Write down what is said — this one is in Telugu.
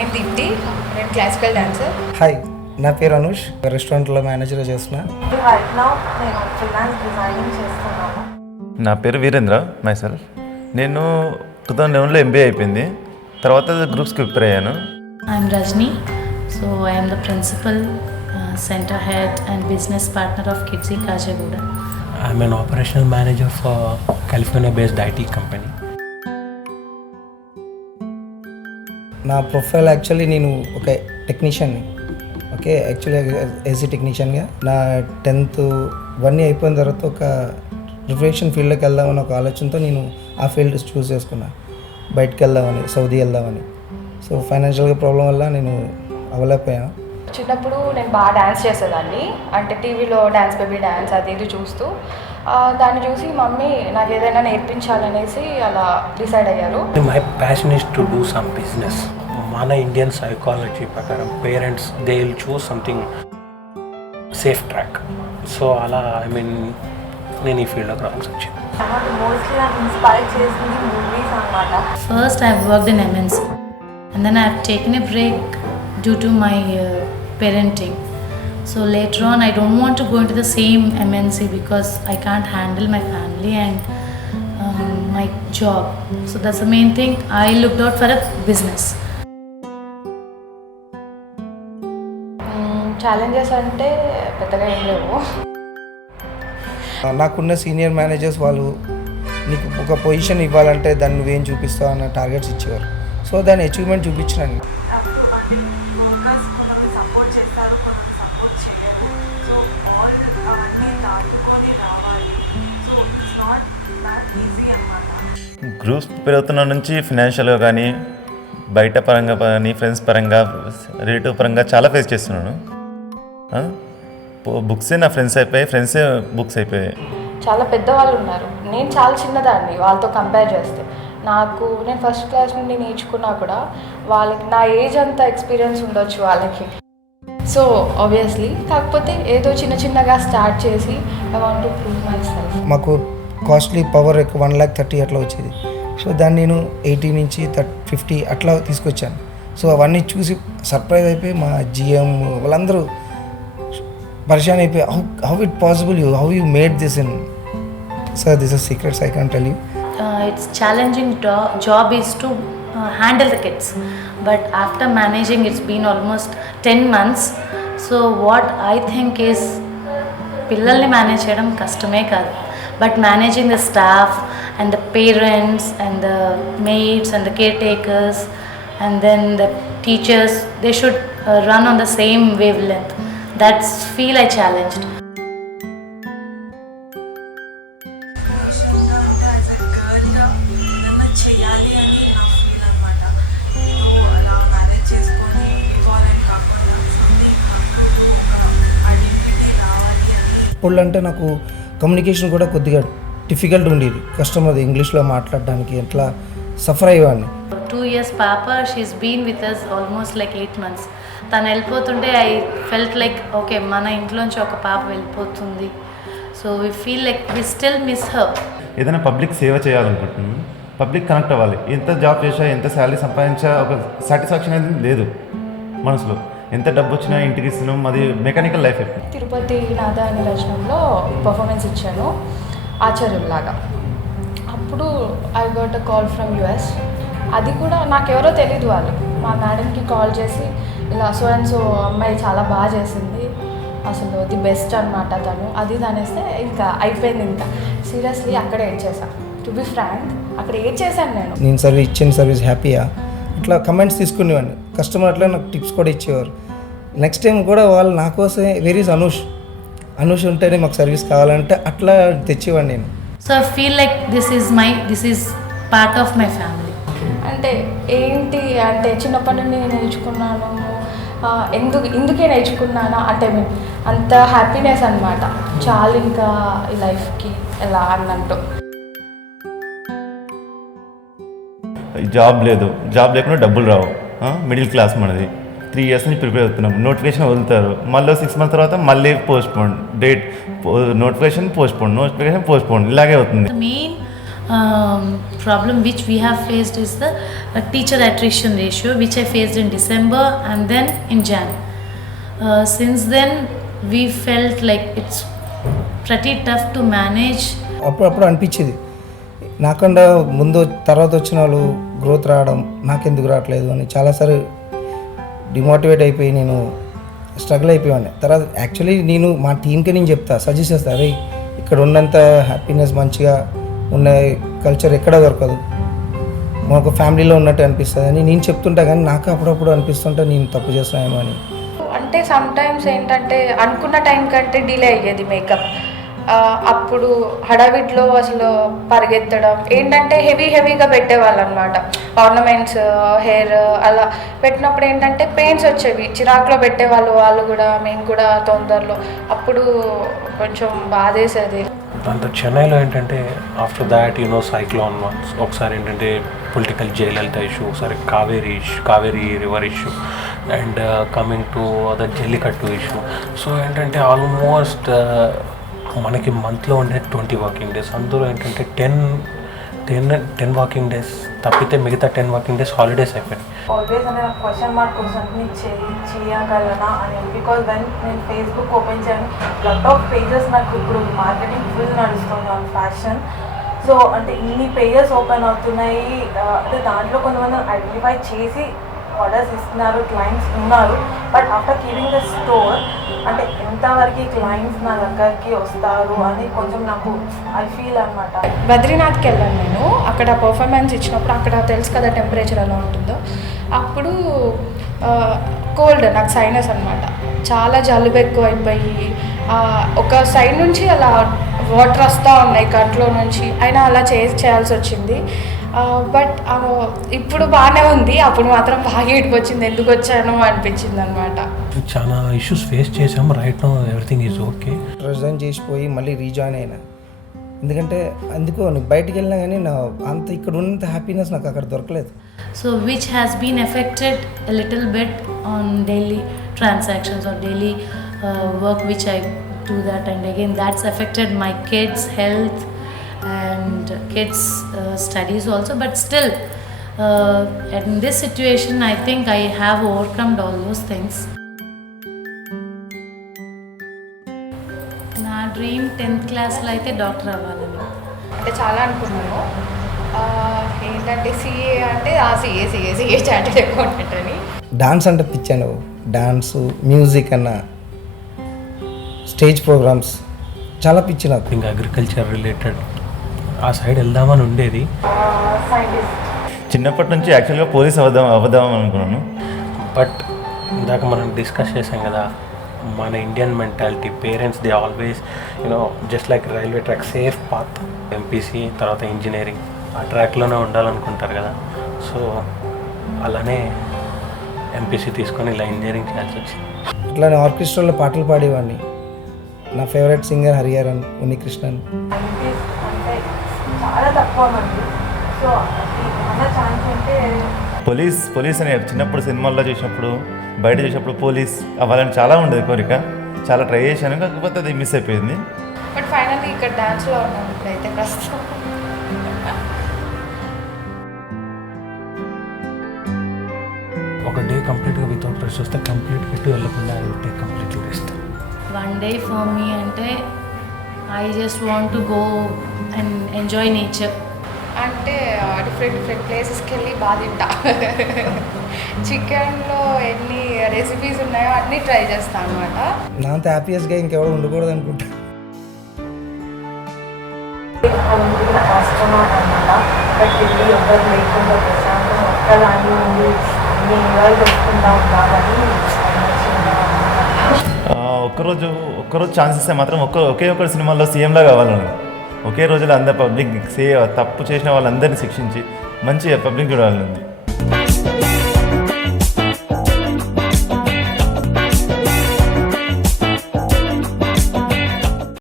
నేను దీప్తి, నేను క్లాసికల్ డాన్సర్. హాయ్, నా పేరు అనుష్, రెస్టారెంట్లో మేనేజర్గా చేస్తున్నా. నేను ఫ్రీలాన్స్ డిజైనింగ్ చేస్తున్నాను. నా పేరు వీరేంద్ర మైసెల్ఫ్. నేను 2011లో ఎంబీఏ అయిపోయింది. తర్వాత గ్రూప్స్కి ప్రిపేర్ అయ్యాను. I'm Rajni, so I am the principal, center head and business partner of Kidzi Kajagoda. I'm an operational manager for California-based IT company. నా ప్రొఫైల్ యాక్చువల్లీ నేను ఒక టెక్నీషియన్ని. ఓకే, యాక్చువల్లీ ఏసీ టెక్నీషియన్గా నా 10th 1 year అయిపోయిన తర్వాత ఒక రిఫ్లెక్షన్ ఫీల్డ్లోకి వెళ్దామని ఒక ఆలోచనతో నేను ఆ ఫీల్డ్ చూస్ చేసుకున్నాను. బయటకు వెళ్దామని, సౌదీ వెళ్దామని. సో ఫైనాన్షియల్గా ప్రాబ్లం వల్ల నేను అవ్వలేకపోయాను. చిన్నప్పుడు నేను బాగా డ్యాన్స్ చేసేదాన్ని, అంటే టీవీలో డ్యాన్స్ బేబీ డ్యాన్స్ అది ఇది చూస్తూ దాన్ని చూసి మమ్మీ నాకు ఏదైనా నేర్పించాలనేసి అలా డిసైడ్ అయ్యారు. My passion is to do some business. మన ఇండియన్ సైకాలజీ ప్రకారం parents they will choose something safe track. So అలా నేను ఈ ఫీల్డ్లోకి రావాల్సి వచ్చింది. మోస్ట్లీ నాకు ఇన్స్పైర్ చేసింది మూవీస్ అన్నమాట. First I've worked in MNC and then I've taken a break due to my parenting. So later on I don't want to go into the same MNC because I can't handle my family and my job. So that's the main thing. I looked out for a business. Challenges అంటే పెద్దగా ఏం లేవు. నాకున్న సీనియర్ మేనేజర్స్ వాళ్ళు నీకు ఒక పొజిషన్ ఇవ్వాలంటే దాన్ని నువ్వేం చూపిస్తావు అన్న టార్గెట్స్ ఇచ్చేవారు. సో దాని అచీవ్మెంట్ చూపించినాను. వర్కర్స్ కొంతమంది సపోర్ట్ చేస్తారు, కొంతమంది సపోర్ట్ చేయరు. సో ఆల్ అవన్నీ దాటుకొని రావాలి. So it's not that easy అన్నమాట. గ్రూప్స్ ప్రిపేర్ అవుతున్న నుంచి ఫినాన్షియల్గా కానీ, బయట పరంగా కానీ, ఫ్రెండ్స్ పరంగా, రిలేటివ్ పరంగా చాలా ఫేస్ చేస్తున్నాను. బుక్సే నా ఫ్రెండ్సే బుక్స్ అయిపోయాయి. చాలా పెద్దవాళ్ళు ఉన్నారు, నేను చాలా చిన్నదాన్ని వాళ్ళతో కంపేర్ చేస్తే. నేను ఫస్ట్ క్లాస్ నుండి నేర్చుకున్నా కూడా వాళ్ళకి నా ఏజ్ అంత ఎక్స్పీరియన్స్ ఉండొచ్చు వాళ్ళకి. సో ఆబ్వియస్లీ కాకపోతే ఏదో చిన్నగా స్టార్ట్ చేసి I want to prove my self. మాకు కాస్ట్లీ పవర్ ఎక్కువ 1,30,000 అట్లా వచ్చేది. సో దాన్ని నేను 80 నుంచి 50 అట్లా తీసుకొచ్చాను. సో అవన్నీ చూసి సర్ప్రైజ్ అయిపోయి మా జిఎం వాళ్ళందరూ పరిశాన్ అయిపోయి how it possible, how you made this in. Sir this is secrets I can't tell you. It's challenging job is to handle the kids, but after managing it's been almost 10 months. So what I think is పిల్లల్ని మేనేజ్ చేయడం కష్టమే కాదు, but managing the staff and the parents and the mates and the caretakers and then the teachers, they should run on the same wavelength. That's feel I challenged. చేయాలి అని నా ఫీల్ అనమాట. ఏదో అలా మేనేజ్ చేసుకొని ఇవ్వాలని కాకుండా ఒక ఐడెంటిటీ రావాలి అని. ఇప్పుడు అంటే నాకు కమ్యూనికేషన్ కూడా కొద్దిగా డిఫికల్ట్ ఉండేది. కష్టం అది ఇంగ్లీష్లో మాట్లాడడానికి, ఎట్లా సఫర్ అయ్యేవాడిని. 2 years పాప, she's been with us almost like 8 months. తను వెళ్ళిపోతుంటే ఐ ఫెల్ట్ లైక్ ఓకే మన ఇంట్లోంచి ఒక పాప వెళ్ళిపోతుంది. So we feel like we still miss her. ఏదైనా పబ్లిక్ సేవ చేయాలనుకుంటున్నాను, పబ్లిక్ కనెక్ట్ అవ్వాలి. ఎంత జాబ్ చేసా, ఎంత శాలరీ సంపాదించా ఒక సాటిస్ఫాక్షన్ అనేది లేదు మనసులో. ఎంత డబ్బు వచ్చినా ఇంటికి ఇస్తున్నాం, అది మెకానికల్ లైఫ్ అయిపోయింది. తిరుపతి నాదాని రచనంలో పర్ఫార్మెన్స్ ఇచ్చాను ఆచార్యులాగా. అప్పుడు I got a call from US. అది కూడా నాకెవరో తెలీదు. వాళ్ళు మా మేడంకి కాల్ చేసి ఇలా సో అండ్ సో అమ్మాయి చాలా బాగా చేసింది, అసలు ది బెస్ట్ అనమాట తను, అది దానేస్తే ఇంకా అయిపోయింది. ఇంకా సీరియస్లీ అక్కడే ఇచ్చేసాను. టు బి ఫ్రాంక్ అక్కడ ఏం చేశాను నేను ఇచ్చిన సర్వీస్ హ్యాపీయా ఇట్లా కమెంట్స్ తీసుకునేవాడిని. కస్టమర్ అట్లా నాకు టిప్స్ కూడా ఇచ్చేవారు. నెక్స్ట్ టైం కూడా వాళ్ళు నా కోసమే వెరీ అనుష్ ఉంటేనే మాకు సర్వీస్ కావాలంటే అట్లా తెచ్చేవాడిని నేను. So I feel like this is part of my family. అంటే ఏంటి అంటే చిన్నప్పటి నుండి నేను నేర్చుకున్నాను, ఎందుకే నేర్చుకున్నానా అంటే అంత హ్యాపీనెస్ అనమాట. చాలు ఇంకా ఈ లైఫ్కి ఎలా అన్నట్టు. జాబ్ లేకుండా డబ్బులు రావు. మిడిల్ క్లాస్ మనది. 3 years నుంచి ప్రిపేర్ అవుతున్నాం. నోటిఫికేషన్ వదులుతారు, మళ్ళీ 6 months తర్వాత మళ్ళీ పోస్ట్పోన్ డేట్, నోటిఫికేషన్ పోస్ట్పోన్ ఇలాగే అవుతుంది. Main problem which we have faced is the teacher attrition ratio, which I faced in December and then in Jan. Since then we felt like it's pretty tough to manage. అప్పుడప్పుడు అనిపించేది నాకన్నా ముందు తర్వాత వచ్చిన వాళ్ళు గ్రోత్ రావడం నాకెందుకు రావట్లేదు అని చాలాసార్లు డిమోటివేట్ అయిపోయి నేను స్ట్రగుల్ అయిపోయాను. తర్వాత యాక్చువల్లీ నేను మా టీంకి నేను చెప్తా, సజెస్ట్ చేస్తా, అరే ఇక్కడ ఉన్నంత హ్యాపీనెస్ మంచిగా ఉన్న కల్చర్ ఎక్కడ దొరకదు, మాకు ఫ్యామిలీలో ఉన్నట్టు అనిపిస్తుంది అని నేను చెప్తుంటా. కానీ నాకు అప్పుడప్పుడు అనిపిస్తుంటే నేను తప్పు చేస్తున్నాయేమో అని. అంటే సమ్టైమ్స్ ఏంటంటే అనుకున్న టైం కంటే డిలే అయ్యేది మేకప్. అప్పుడు హడావిడిలో అసలు పరిగెత్తడం ఏంటంటే హెవీగా పెట్టేవాళ్ళు అనమాట. ఆర్నమెంట్స్, హెయిర్ అలా పెట్టినప్పుడు ఏంటంటే పెయిన్స్ వచ్చేవి, చిరాకులో పెట్టేవాళ్ళు వాళ్ళు కూడా, మేము కూడా తొందరలో. అప్పుడు కొంచెం బాధేసేది. అంత చెన్నైలో ఏంటంటే ఆఫ్టర్ దాట్ సైక్లోన్ ఒకసారి ఏంటంటే పొలిటికల్ జయలలిత ఇష్యూ, ఒకసారి Kaveri river issue, and coming to the Jallikattu issue. So ఏంటంటే ఆల్మోస్ట్ మనకి మంత్లో ఉండే 20 వర్కింగ్ డేస్, అందులో ఏంటంటే 10 వర్కింగ్ డేస్ తప్పితే మిగతా 10 వర్కింగ్ డేస్ హాలిడేస్ అయిపోయాయి. ఆల్వేస్ అంటే నాకు క్వశ్చన్ మార్క్ వస్తుంది, చేయగలనా అని. బికాజ్ వెన్ నేను ఫేస్బుక్ ఓపెన్ చేయను, లాట్ ఆఫ్ పేజెస్ నాకు ఇప్పుడు మార్కెటింగ్ ఫుల్ నడుస్తుంది ఆన్ ఫ్యాషన్. సో అంటే ఇన్ని పేజెస్ ఓపెన్ అవుతున్నాయి, అంటే దాంట్లో కొంతమంది ఐడెంటిఫై చేసి ఆర్డర్స్ ఇస్తున్నారు, క్లయింట్స్ ఉన్నారు. But after keeping the store అంటే ఎంతవరకు క్లయింట్స్ నా దగ్గరికి వస్తారు అని కొంచెం నాకు ఐ ఫీల్ అనమాట. బద్రీనాథ్కి వెళ్ళాను నేను. అక్కడ పర్ఫార్మెన్స్ ఇచ్చినప్పుడు అక్కడ తెలుసు కదా టెంపరేచర్ ఎలా ఉంటుందో. అప్పుడు కోల్డ్, నాకు సైనస్ అనమాట, చాలా జలుబు ఎక్కువ అయిపోయి ఒక సైడ్ నుంచి అలా వాటర్ వస్తూ ఉన్నాయి కంట్లో నుంచి, అయినా అలా చేయాల్సి వచ్చింది. బట్ ఇప్పుడు బాగానే ఉంది, అప్పుడు మాత్రం బాగా ఇటుకు వచ్చింది, ఎందుకు వచ్చానో అనిపించింది అనమాట. చాలా ఇష్యూస్ ఫేస్ చేసాం. Right now everything is okay. Resign చేసిపోయి మళ్ళీ రీజాయిన్ అయినా, ఎందుకంటే అందుకో బయటికి వెళ్ళినా కానీ నా అంత ఇక్కడ ఉన్నంత హ్యాపీనెస్ నాకు అక్కడ దొరకలేదు. So which has been affected a little bit on daily transactions or daily work which I do that, and again that's affected my kids' health and kids' studies also. But still, in this situation, I think I have overcome all those things. నా డ్రీమ్ 10th క్లాస్లో అయితే డాక్టర్ అవ్వాలని. అంటే చాలా అనుకున్నాను, ఏంటంటే సిఏ అంటే సిఏ చార్టెడ్ అకౌంటెంట్ అని. డాన్స్ అంటే పిచ్చాను, డాన్సు, మ్యూజిక్ అన్న, స్టేజ్ ప్రోగ్రామ్స్ చాలా పిచ్చి నాకు. ఇంకా అగ్రికల్చర్ రిలేటెడ్ ఆ సైడ్ వెళ్దామని ఉండేది. సైంటిస్ట్ చిన్నప్పటి నుంచి యాక్చువల్గా పోలీస్ అవుదాం అనుకున్నాను. బట్ ఇందాక మనం డిస్కస్ చేసాం కదా, మన Indian mentality, parents they always just like railway track, safe path, MPC తర్వాత ఇంజనీరింగ్ ఆ ట్రాక్లోనే ఉండాలనుకుంటారు కదా. సో అలానే ఎంపీసీ తీసుకొని ఇలా ఇంజనీరింగ్ చేయాల్సి వచ్చింది. ఇట్లానే ఆర్కెస్ట్రాలో పాటలు పాడేవాడిని. నా ఫేవరెట్ సింగర్ హరిహరన్, ఉన్నికృష్ణన్. అంటే చాలా తక్కువ మంది. సో ఏమన్నా ఛాన్స్ ఉంటే పోలీస్ అని చిన్నప్పుడు సినిమాల్లో చూసినప్పుడు, బయట చూసినప్పుడు పోలీస్ అవ్వాలని చాలా ఉండేది కోరిక, చాలా ట్రై చేశాను, కాకపోతే అది మిస్ అయిపోయింది. బట్ ఫైనల్లీ ఇక్కడ డాన్స్లో ఉన్నాను ఇప్పుడైతే ప్రస్తుతం. ఒక డే కంప్లీట్గా వితౌట్ రెస్ట్ వస్తే కంప్లీట్గా ఎటు వెళ్ళకుండా I will take completely rest. One day for me అంటే I just want to go and enjoy nature. అంటే డిఫరెంట్ ప్లేసెస్కి వెళ్ళి బాగా తింటా. చికెన్లో ఎన్ని రెసిపీస్ ఉన్నాయో అన్నీ ట్రై చేస్తాను అనమాట. నా అంత హ్యాపీయెస్ట్గా ఇంకెవరు ఉండకూడదు అనుకుంటా. ఆస్ట్రోనాట్ అనమాట. బట్ వెళ్ళి ఎవరు లేకుండా ప్రశాంతం ఒక్కదాన్ని ఉండి అన్ని ఇవాళ పెట్టుకుంటా ఉండాలని ఒక్కరోజు ఛాన్స్ ఇస్తే మాత్రం ఒకే సినిమాలో సీఎంలా కావాలని, ఒకే రోజులో అందరు పబ్లిక్ తప్పు చేసిన వాళ్ళందరినీ శిక్షించి మంచిగా పబ్లిక్ చూడాలని ఉంది.